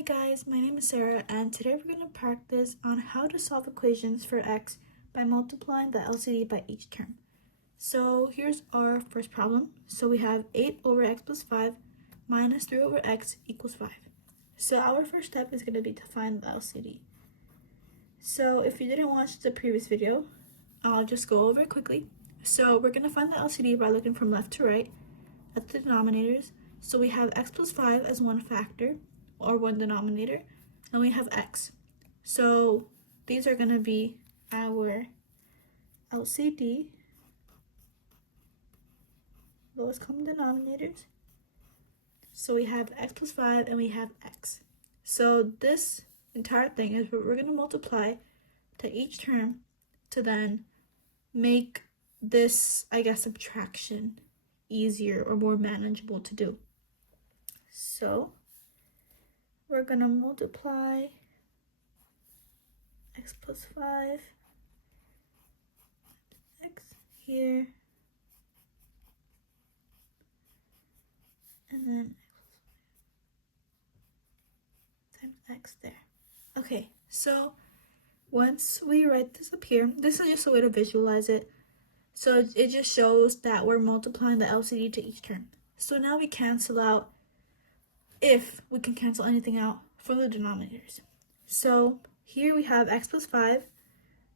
Hi guys, my name is Sarah and today we're going to practice on how to solve equations for x by multiplying the LCD by each term. So here's our first problem. So we have 8 over x plus 5 minus 3 over x equals 5. So our first step is going to be to find the LCD. So if you didn't watch the previous video, I'll just go over it quickly. So we're going to find the LCD by looking from left to right at the denominators. So we have x plus 5 as one factor, or one denominator, and we have x. So these are going to be our LCD, lowest common denominators. So we have x plus 5 and we have x. So this entire thing is what we're going to multiply to each term to then make this, subtraction easier or more manageable to do. So we're going to multiply x plus 5, x here, and then times x there. Okay, so once we write this up here, this is just a way to visualize it. So it just shows that we're multiplying the LCD to each term. So now we cancel out, if we can cancel anything out from the denominators. So here we have x plus 5,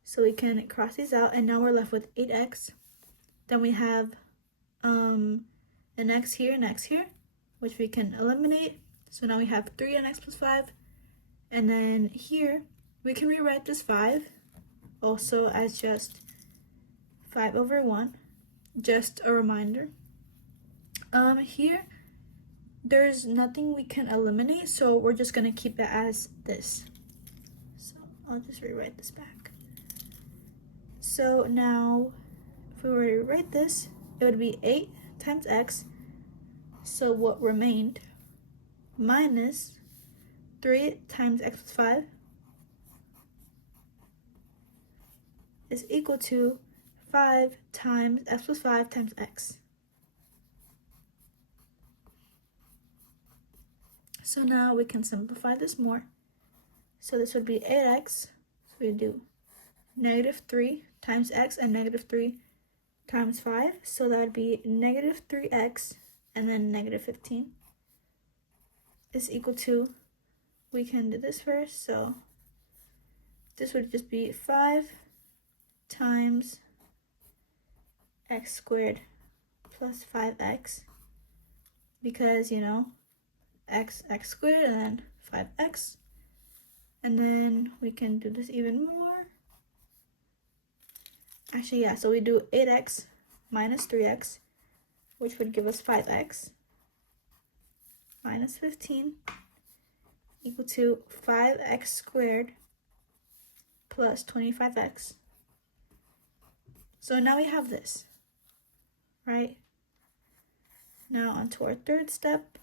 so we can cross these out, and now we're left with 8x. Then we have an x here and x here, which we can eliminate. So now we have 3 and x plus 5. And then here, we can rewrite this 5 also as just 5 over 1. Just a reminder. Here, there's nothing we can eliminate, so we're just going to keep it as this. So I'll just rewrite this back. So now, if we were to rewrite this, it would be 8 times x, so what remained, minus 3 times x plus 5 is equal to 5 times x plus 5 times x. So now we can simplify this more. So this would be 8x, so we do negative 3 times x and negative 3 times 5. So that would be negative 3x and then negative 15 is equal to, we can do this first, so this would just be 5 times x squared plus 5x, because, x squared and then 5x. And then we can do this even more. Actually, yeah, so we do 8x minus 3x, which would give us 5x minus 15 equal to 5x squared plus 25x. So now we have this, right? Now on to our third step.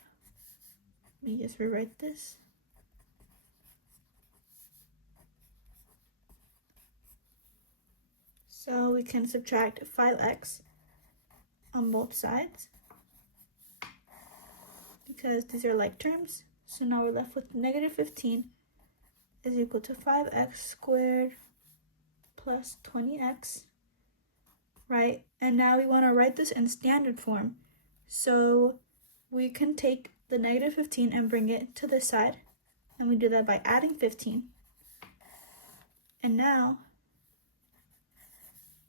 Let me just rewrite this. So we can subtract 5x on both sides because these are like terms. So now we're left with negative 15 is equal to 5x squared plus 20x, right? And now we want to write this in standard form. So we can take the negative 15 and bring it to this side. And we do that by adding 15. And now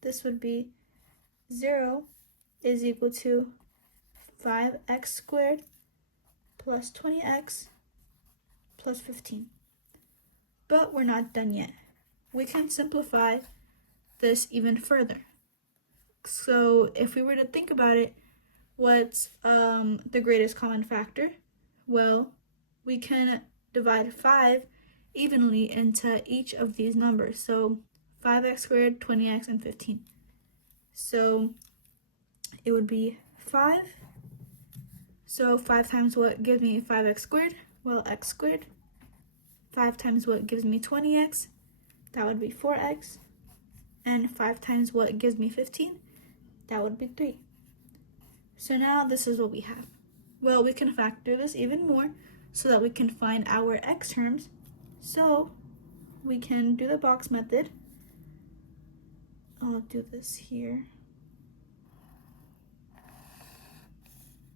this would be 0 is equal to 5x squared plus 20x plus 15. But we're not done yet. We can simplify this even further. So if we were to think about it, what's the greatest common factor? Well, we can divide 5 evenly into each of these numbers. So 5x squared, 20x, and 15. So it would be 5. So 5 times what gives me 5x squared? Well, x squared. 5 times what gives me 20x? That would be 4x. And 5 times what gives me 15? That would be 3. So now this is what we have. Well, we can factor this even more. so that we can find our x terms. So we can do the box method. I'll do this here.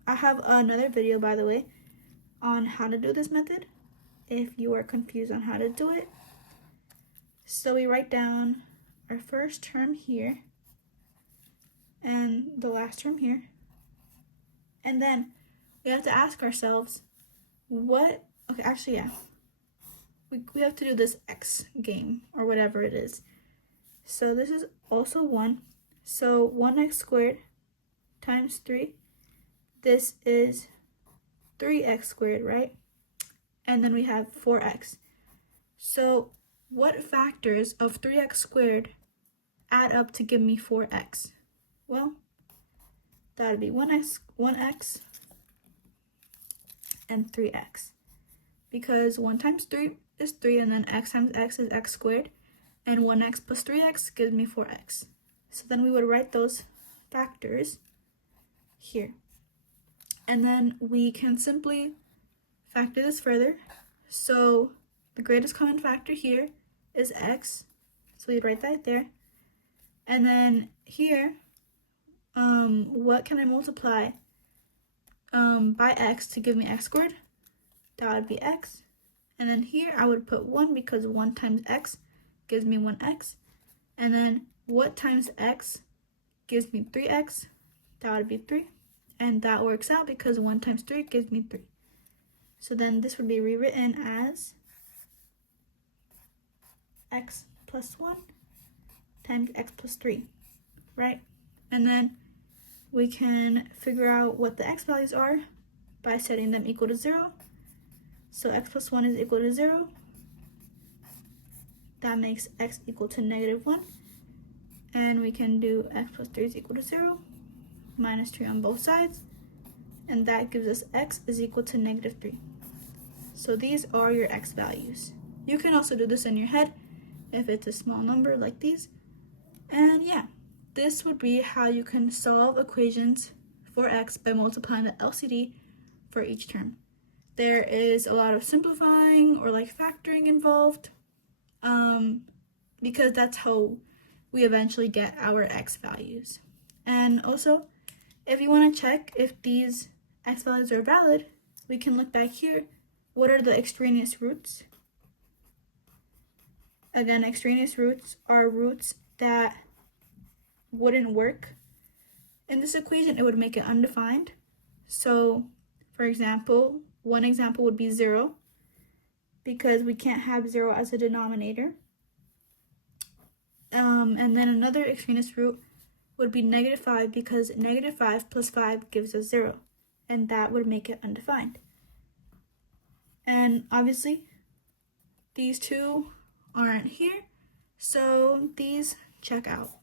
I have another video, by the way, on how to do this method if you are confused on how to do it. So we write down our first term here and the last term here. And then we have to ask ourselves we have to do this x game or whatever it is. So this is also 1. So 1x squared times 3. This is 3x squared, right? And then we have 4x. So what factors of 3x squared add up to give me 4x? Well, that would be 1x, and 3x. Because 1 times 3 is 3, and then x times x is x squared. And 1x plus 3x gives me 4x. So then we would write those factors here. And then we can simply factor this further. So the greatest common factor here is x. So we'd write that there. And then here, what can I multiply by x to give me x squared? That would be x. And then here I would put 1 because 1 times x gives me 1x. And then what times x gives me 3x? That would be 3. And that works out because 1 times 3 gives me 3. So then this would be rewritten as x plus 1 times x plus 3, right? And then we can figure out what the x values are by setting them equal to 0. So x plus 1 is equal to 0. That makes x equal to -1. And we can do x plus 3 is equal to 0, minus 3 on both sides. And that gives us x is equal to -3. So these are your x values. You can also do this in your head if it's a small number like these. And yeah, this would be how you can solve equations for x by multiplying the LCD for each term. There is a lot of simplifying or like factoring involved, because that's how we eventually get our x values. And also, if you want to check if these x values are valid, we can look back here. What are the extraneous roots? Again, extraneous roots are roots that wouldn't work in this equation. It would make it undefined. So, for example, one example would be 0, because we can't have 0 as a denominator. And then another extraneous root would be -5, because -5 plus 5 gives us 0, and that would make it undefined. And obviously, these two aren't here, so these check out.